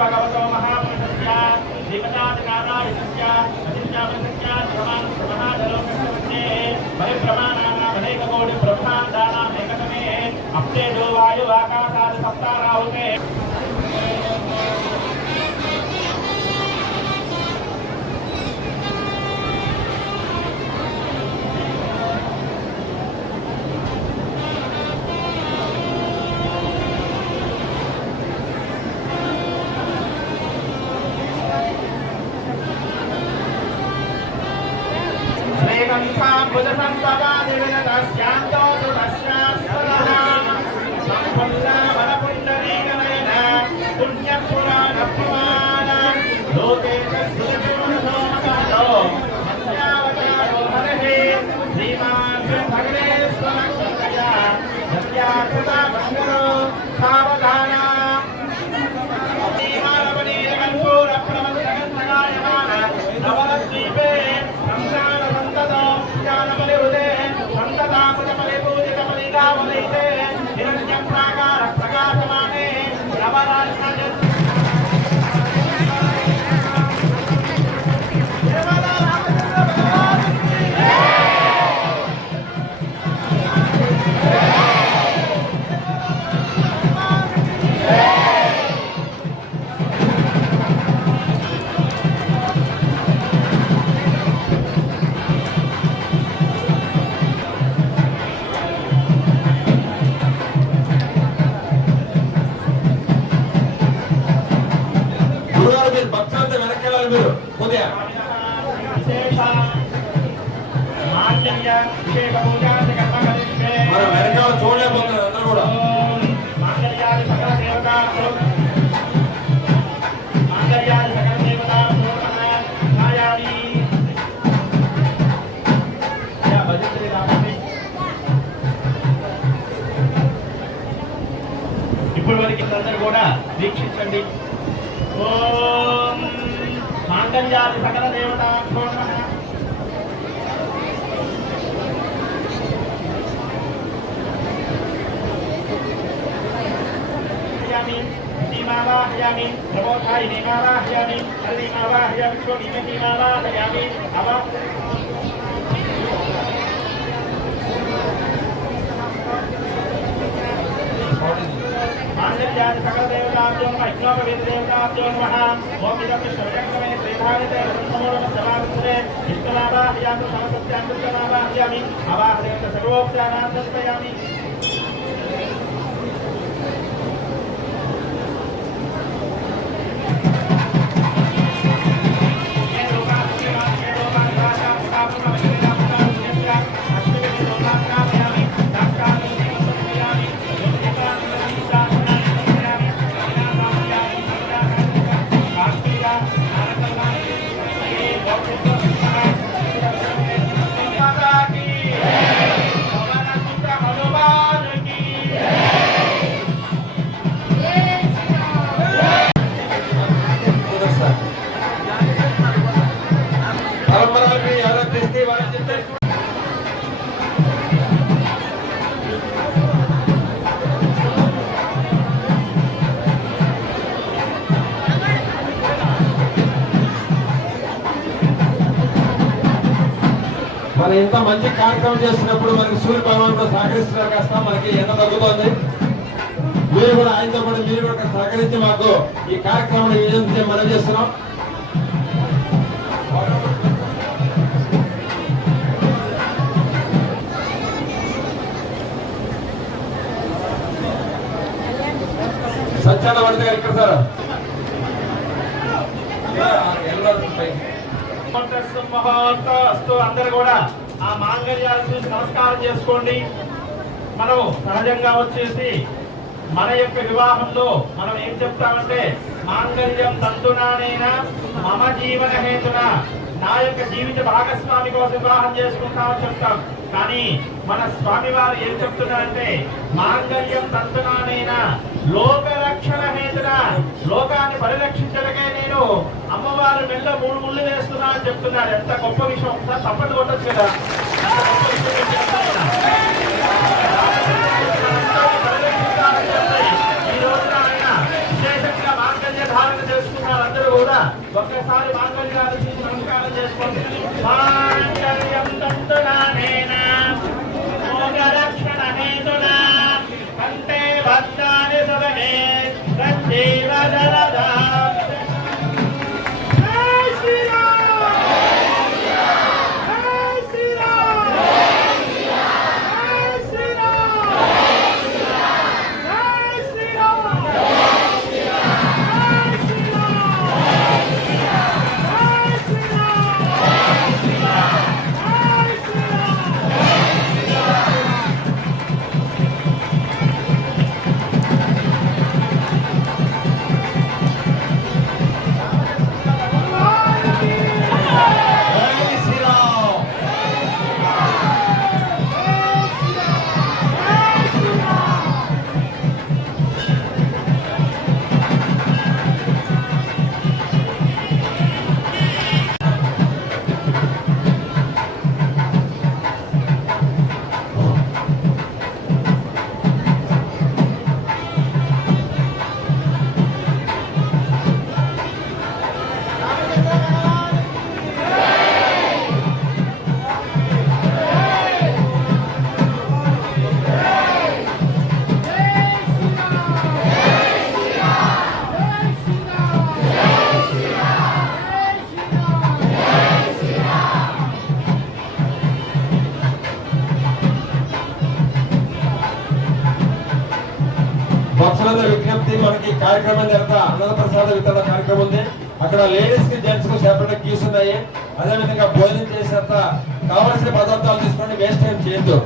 భగవతో మహాపురుషస్య శ్రీమతాదినారాయణస్య ప్రతిజ్ఞాపృతస్య శ్రమాన్ శ్రమణాదలోకస్య పరిభ్రమాణానామనేకకోటి బ్రహ్మాండానామేకతమే ఇప్పుడు వరకు అందరూ కూడా వీక్షించండి. ఓ మంగళ్యాది సకల దేవతాభ్యో నమ. ఆవాహయామి ప్రబోధాయి ఆవాహయామి హరిని ఆవాహయామి స్వమి ఆవాహయామి అవాహయామి देवताभ्यो नमः इक्लोपवेद देवताभ्यो नमः ओम इदं शरणक्रमे त्रेधाविते ब्रह्मोरम समागमने इष्टलाभाः यातु समसत्यान्तरलाभाः यामि अवाहदेव सर्वोक्त्यानां दर्शयामि మనం ఇంత మంచి కార్యక్రమం చేస్తున్నప్పుడు మనకి సూర్య భగవాన్ కూడా సహకరిస్తున్నారు కాస్త మనకి ఎంత తగ్గుతోంది? మీరు కూడా ఆయనతో కూడా మీరు కూడా సహకరించి మాకు ఈ కార్యక్రమాన్ని విజయం మనం చేస్తున్నాం. సత్యాన వంట గారు ఇక్కడ సార్? మహోత్సవ అందరు కూడా ఆ మాంగళ్యాలు చూసి నమస్కారం చేసుకోండి. మనం సహజంగా వచ్చేసి మన యొక్క వివాహంలో మనం ఏం చెప్తామంటే మాంగళ్యం తంతునానైనా మమ జీవన హేతున నా యొక్క జీవిత భాగస్వామి కోసం వివాహం చేసుకుంటామని చెప్తాం. కానీ మన స్వామి వారు ఏం చెప్తున్నారంటే మాంగళ్యం తంతునానైనా లోక రక్షణ హేతున లోకాన్ని పరిరక్షించడమే నేను వారి మెల్ల మూడు ముళ్ళు వేస్తున్నా అని చెప్తున్నారు ఎంత గొప్ప విషయం ఒకసారి తప్పని కొట్టచ్చు కదా. ఈ కార్యక్రమం జరుగుతా అన్నద ప్రసాద వితరణ కార్యక్రమం ఉంది. అక్కడ లేడీస్కి జెంట్స్కు సెపరేట్ కీస్ ఉన్నాయి. అదే విధంగా భోజనం చేసేంత కావాల్సిన పదార్థాలు తీసుకొని వేస్ట్ ఏం చేయొద్దు.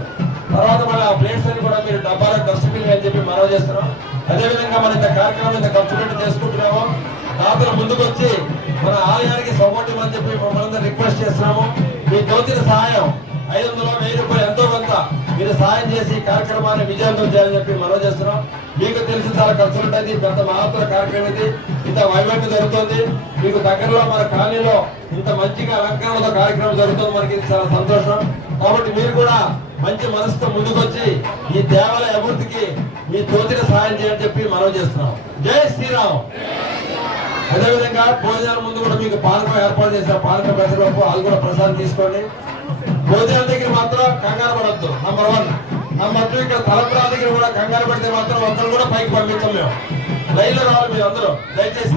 తర్వాత మళ్ళీ ఆ ప్లేట్స్ అని కూడా మీరు డబ్బాలో డస్ట్బిన్ అని చెప్పి మనవి చేస్తున్నాం. అదే విధంగా మన ఇంత కార్యక్రమం ఇంత ఖర్చు పెట్టి చేసుకుంటున్నాము. దాతలు ముందుకు వచ్చి మన ఆలయానికి సపోర్ట్ ఇవ్వని చెప్పి మమ్మల్ని రిక్వెస్ట్ చేస్తున్నాము. మీ తోచిన సహాయం ఐదు వందల మీరు సహాయం చేసి కార్యక్రమాన్ని విజయవంతం చేయాలని చెప్పి మనవి చేస్తున్నాం. మీకు తెలిసి చాలా ఖర్చు ఉంటుంది పెద్ద మహత్తర కార్యక్రమం ఇది. ఇంత వైభవంగా జరుగుతుంది. మీకు దగ్గరలో మన కాలనీలో ఇంత మంచిగా అలంకరణతో కార్యక్రమం జరుగుతుంది. మనకి చాలా సంతోషం. కాబట్టి మీరు కూడా మంచి మనసుతో ముందుకొచ్చి ఈ దేవాలయ అభివృద్ధికి మీ తోచిన సహాయం చేయని చెప్పి మనవి చేస్తున్నాం. జై శ్రీరామ్. అదేవిధంగా భోజనాల ముందు కూడా మీకు పానకం ఏర్పాటు చేశారు పానకం పెసరపప్పు అది కూడా ప్రసాదం తీసుకోండి. భోజనాల దగ్గర మాత్రం కంగారు నంబర్ వన్ నంబర్ టూ ఇక్కడ తలంబరాల దగ్గర కూడా కంగారు పడితే మాత్రం ఒక్కరు కూడా పైకి పంపించలేము మేము రావాలి మీరు అందరూ. దయచేసి.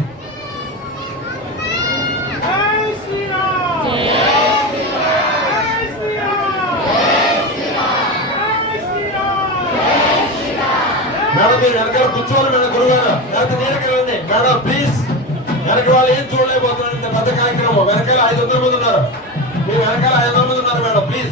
మేడం మీరు వెనకాల కూర్చోవాలి మేడం గురుగారు. లేకపోతే నేనకి రండి మేడం ప్లీజ్ వెనక వాళ్ళు ఏం చూడలేకపోతున్నారు ఇంత పెద్ద కార్యక్రమం. వెనకాల ఐదు వందల మంది ఉన్నారు. మీరు వెనకాల ఐదు వందల మంది ఉన్నారు మేడం ప్లీజ్